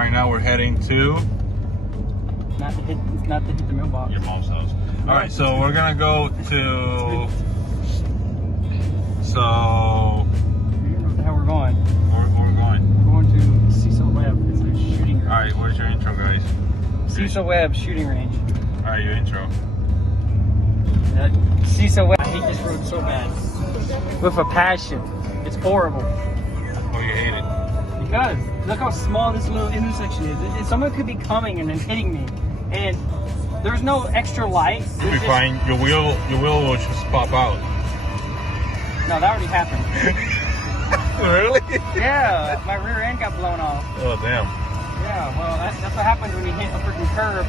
right now we're heading to not to hit the mailbox. your mom's house. All right, so we're gonna go to. So. I don't know what the hell we're going. Where we're going? We're going to Cecil Webb. It's a shooting range. All right, where's your intro, guys? Cecil Webb shooting range. All right, your intro. Cecil Webb. I hate this road so bad. With a passion. It's horrible. Oh, you hate it. Because look how small this little intersection is. Someone could be coming and then hitting me, and there's no extra light. You'll be fine. Your wheel will just pop out. No, that already happened. Really? Yeah, my rear end got blown off. Oh, damn. Yeah, well, that's what happens when you hit a freaking curb.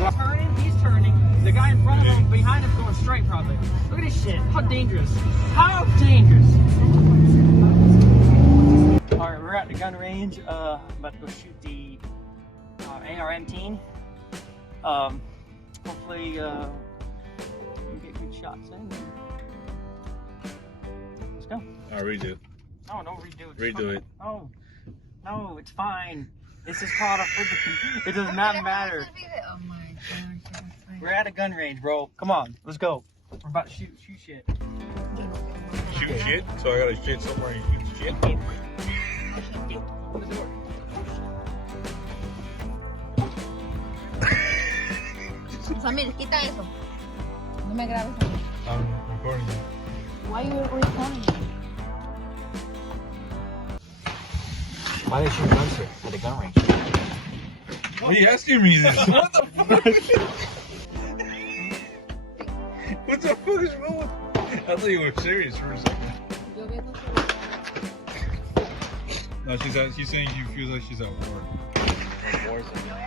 Well, turning, he's turning. The guy in front of him, behind him, going straight probably. Look at this shit. How dangerous. How dangerous. All right, we're at the gun range. About to go shoot the AR-15. Hopefully, we can get good shots in. Let's go. I'll redo. No, don't redo it. Redo it. No, no, it's fine. This is called a freaking. It does not matter. Oh my gosh. We're at a gun range, bro. Come on, let's go. We're about to shoot shit. Shoot shit? So I gotta shit somewhere and shoot shit? Open the door. Samir, quita eso. No me grabes a mí. I'm recording you. Why are you recording? Why did you run to at the gun range? Why are you asking me this? What the fuck? What the fuck is wrong with? I thought you were serious for a second. No, she's saying she feels like she's at war. War zone.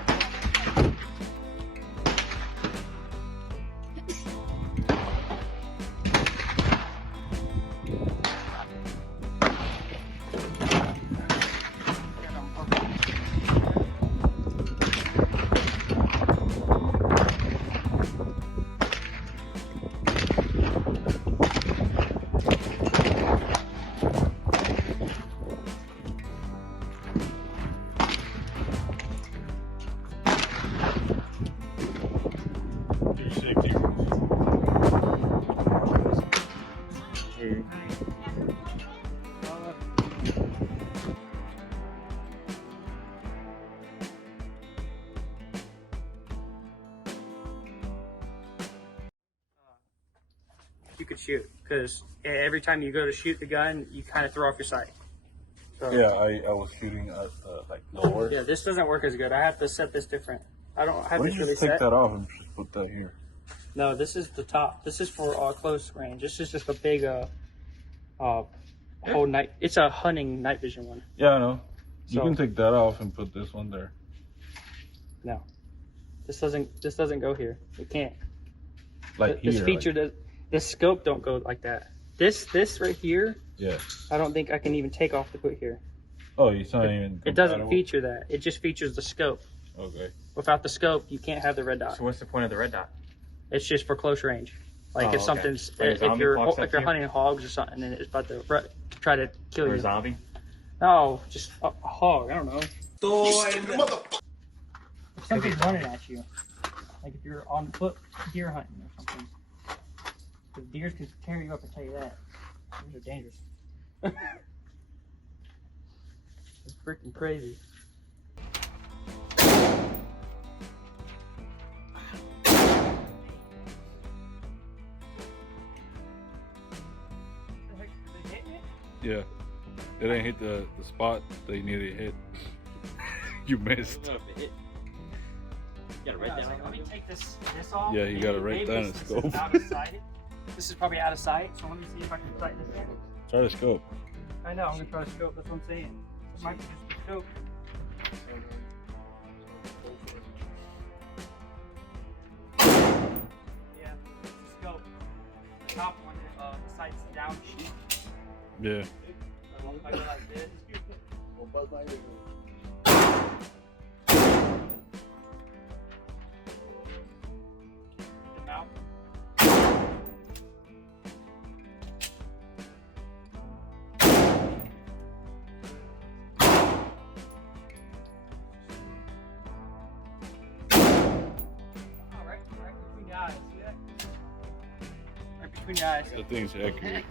You could shoot, because every time you go to shoot the gun, you kind of throw off your sight. So, Yeah, I was shooting at like lower. yeah, this doesn't work as good. I have to set this different. I don't have Why this don't you really just take set. that off and just put that here? No, this is the top. This is for close range. This is just a big whole night. It's a hunting night vision one. Yeah, I know. You So- can take that off and put this one there. No, this doesn't go here. It can't. Like This here. feature does. This scope don't go like that. This right here, Yeah. I don't think I can even take off to put here. Oh, it's not even. It doesn't compatible? feature that. It just features the scope. Okay. Without the scope, you can't have the red dot. So what's the point of the red dot? It's just for close range. Like Oh, if okay. something's Like a if zombie you're walks up if you're to you? hunting hogs or something and it's about to try to kill Or a you. zombie? No, just a hog. I don't know. If something's running at you, like if you're on foot deer hunting or something, because deers can tear you up. I tell you that. These are dangerous. It's freaking crazy. Yeah. It didn't hit the spot that you needed to hit. You missed. You gotta write down. Let me take this off. Yeah, you gotta write Maybe down the this is scope. out of sight. This is probably out of sight, so let me see if I can sight this in. Try the scope. I know, I'm gonna try to scope, that's what I'm saying. It might be just the scope. Yeah, it's the scope. The top one, the sight's down sheet. Yeah. If I go like this. The mouth. between your eyes. That thing's accurate.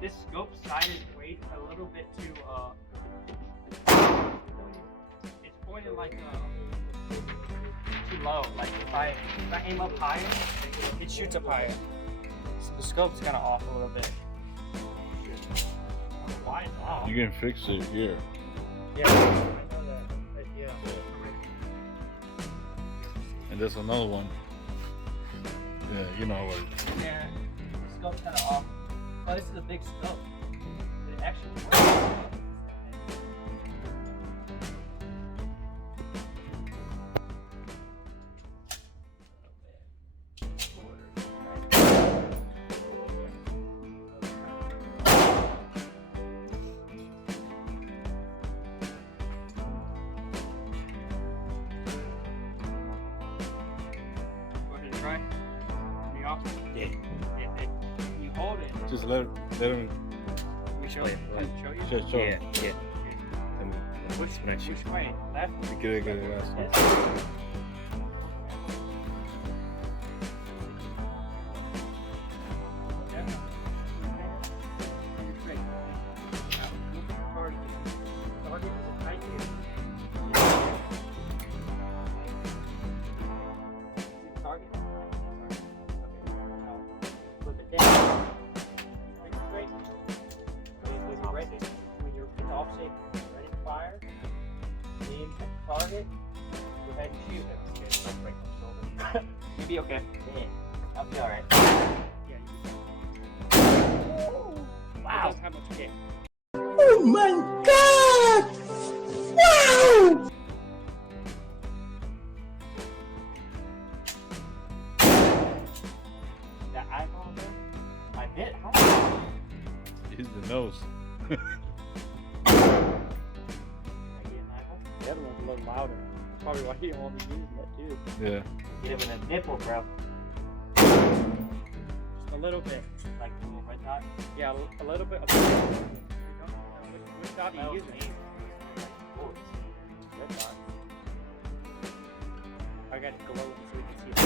This scope side is weight a little bit too it's pointed like too low. Like if I aim up higher, it shoots up higher. So the scope's kind of off a little bit. Why it's off? You can fix it here. Yeah, I know that. But yeah. And there's another one. Yeah, you know what. Yeah, the scope's kind of off. Oh, this is a big scope. It actually works. Try. Me off. Yeah. You hold it. Just let him. We show Wait, you. wait. Show you. Just show Yeah, him. yeah. Which way? Left. Get it, last one. Yes. Target is a tight here. Target. Flip it down. Straight. When you're ready, when you're in off shape, ready to fire, aim at the target, go ahead and shoot. Okay, don't break my shoulder. You'll be okay. Yeah, I'll be alright. Yeah, wow. It doesn't have much kick. Oh my God! Wow! That eyeball there, I hit. How? Use the nose. I get an eyeball? The other one's a little louder. Probably why you don't want me using that too. Yeah. Get him in a nipple, bro. Just a little bit. Like the little red dot. Yeah, a little bit. Which dot are you using? Red dot. I got to glow so we can see it.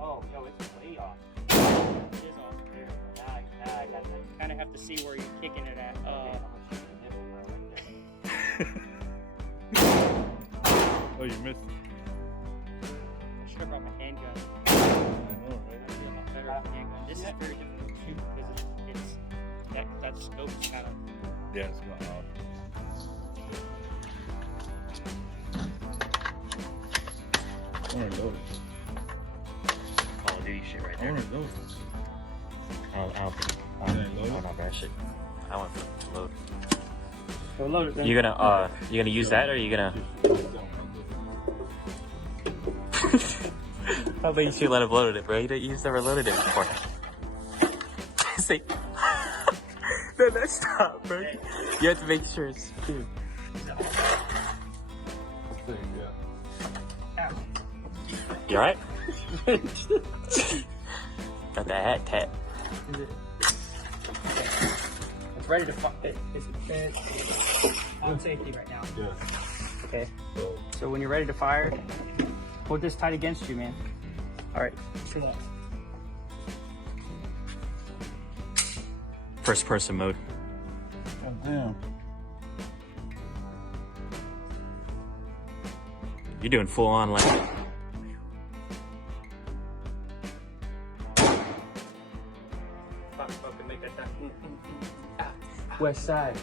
Oh, no, it's way off. It is off there. Now I got that. Kind of have to see where you're kicking it at. Oh, you missed it. I should have brought my handgun. I know, right? That'd be a lot better with a handgun. This is very difficult to shoot because it's that scope is kind of. Yeah, it's going off. One of those. Call of Duty shit right there. One of those. I don't know that shit. I want to load. So load it then. You gonna use that or you gonna? I think you should let him load it, bro. You've never loaded it before. See? No, that's stop, bro. You have to make sure it's good. You alright? Got that hat tat. It's ready to fuck it. It's on safety right now. Yeah. Okay. So when you're ready to fire, hold this tight against you, man. Alright. See that. First person mode. Oh, damn. You're doing full on like. West side.